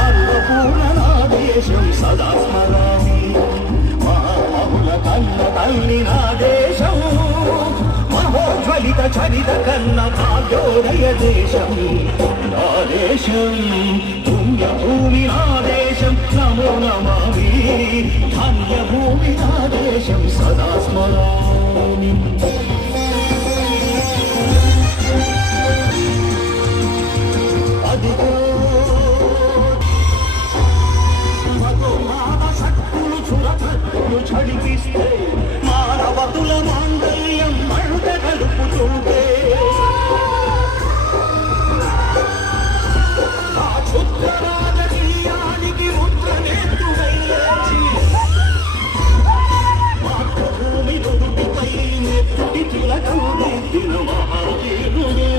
అన్నపూర్ణనాదేశం సదా స్మరామి మహామహుల కన్న తల్లి నా దేశం మహోజ్వలిత చరిత కన్న భాగ్యోదయ దేశం నా దేశం పుణ్యభూమి నా దేశం నమో నమామి ధన్యభూమి నా దేశం సదా స్మరామి అదిగో మగోమాన శక్తులు చురకత్తులు చడిపిస్తే మానవతుల మాంగళ్యం మడుత కలుపుతుంటే ఆ క్షుద్ర రాజకీయానికి ముద్రనేత్రుడైలేచి మాతృభూమి నుడిపై నెత్తి తిలకము దిద్దిన మహావీరుడే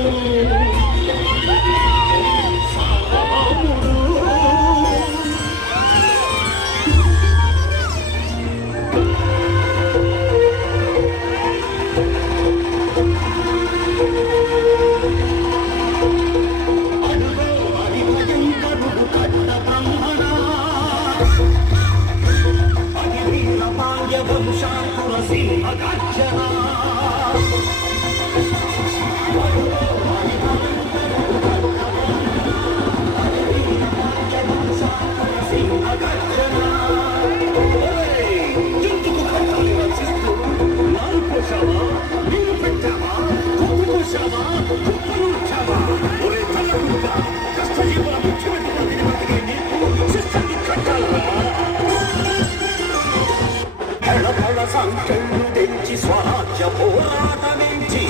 సంఖ్యలు తెంచి స్వరాజ్య పోరాటమించి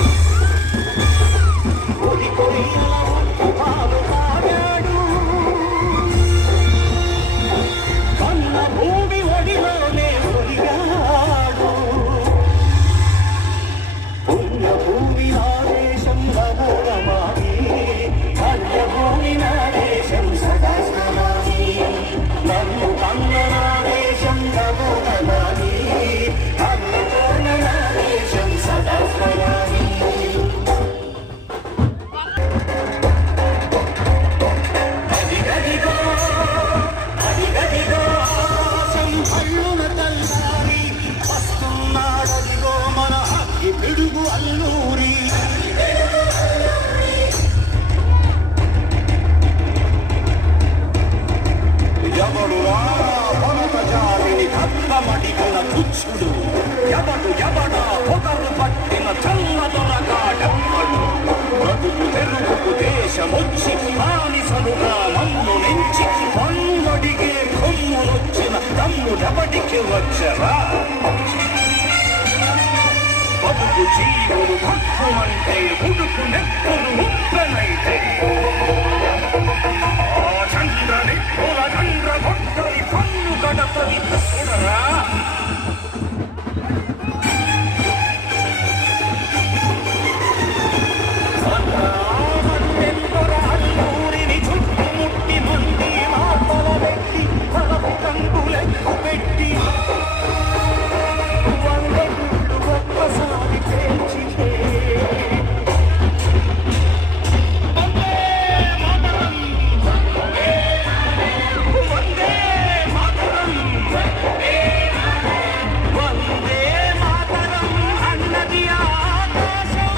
కొడి కొరియల పాలు తాగాడు కన్న భూమి ఒడిలోనే ఒడిగాడు పుణ్యభూమి నా దేశం నమో నమామి ధన్యభూమి నా దేశం సదా స్మరామి నన్ను కన్న నా దేశం నమో నమామి పిడుగు అల్లూరి ఎవడురా పనపజాలిని కప్పమడిగిన తుచ్చుడు ఎవడా పొగరు పట్టిన చల్ల దొరగాడమ్మడు బ్రతుకు తెరుగుకు దేశమొచ్చి బానిసలుగా మమ్ము నెంచి పన్నుడిగే కొమ్మునొచ్చిన తమ్ముడెవడికి వచ్చరా బతుకు జీవులు భక్తుమంటే ఉడుకు నెప్పులు ముప్పనైతే ఆ చంద్ర నిప్పుల చంద్ర భక్తుని పన్ను గడపది చూడరా అల్లూరిని చుట్టుముట్టి మంది మాటల పెట్టి తలపు కంగులెక్కు పెట్టి ఒక్కసారి పేల్చితే వందే మాతరం అన్నది ఆకాశం